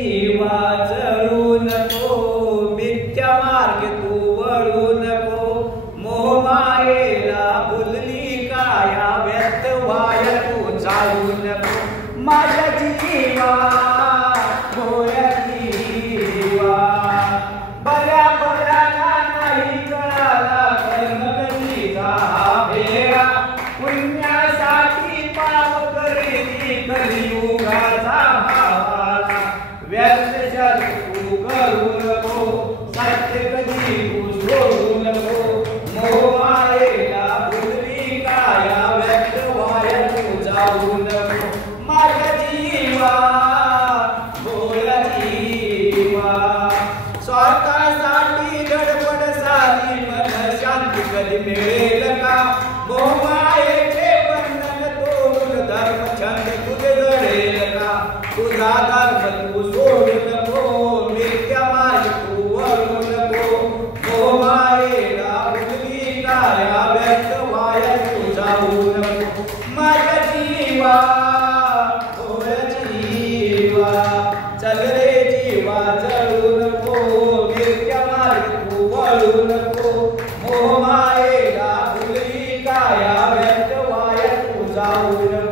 वाचळू नको, मिथ्या मार्ग तू वळू नको, मोहमायेला भुलली काया, व्यर्थ वाया तू चालू नको. माझ्या जीवा भोळ्या जीवा, बऱ्या बऱ्याला नाही कळाला कर्मगतीचा हा फेरा, पुण्यासाठी पाप करीती कलियुगाचा हावाला. व्यर्थ तू करू नको, सत्य कधी तू सोडू नको, मोहमायेला भुलली काया, व्यर्थ वाया तू जाऊ नको. माझ्या जीवा भोळा जीवा, स्वतःसाठी गडबड सारी मन शांती कधी मिळेल का, मोहमायेचे बंधन तोडून धर्म छंद तुझे जडेल का. तुझा धर्म तू सोडू नको, मिथ्या मार्ग तू वळू नको, मोहमायेला भुलली काया, व्यर्थ वाया तू जाऊ नको. माझ्या जीवा भोळा जीवा, चल रे जीवा जळू नको, मिथ्या मार्ग तू वळू नको, मोहमायेला भुलली काया, व्यर्थ वाया तू जाऊ नको.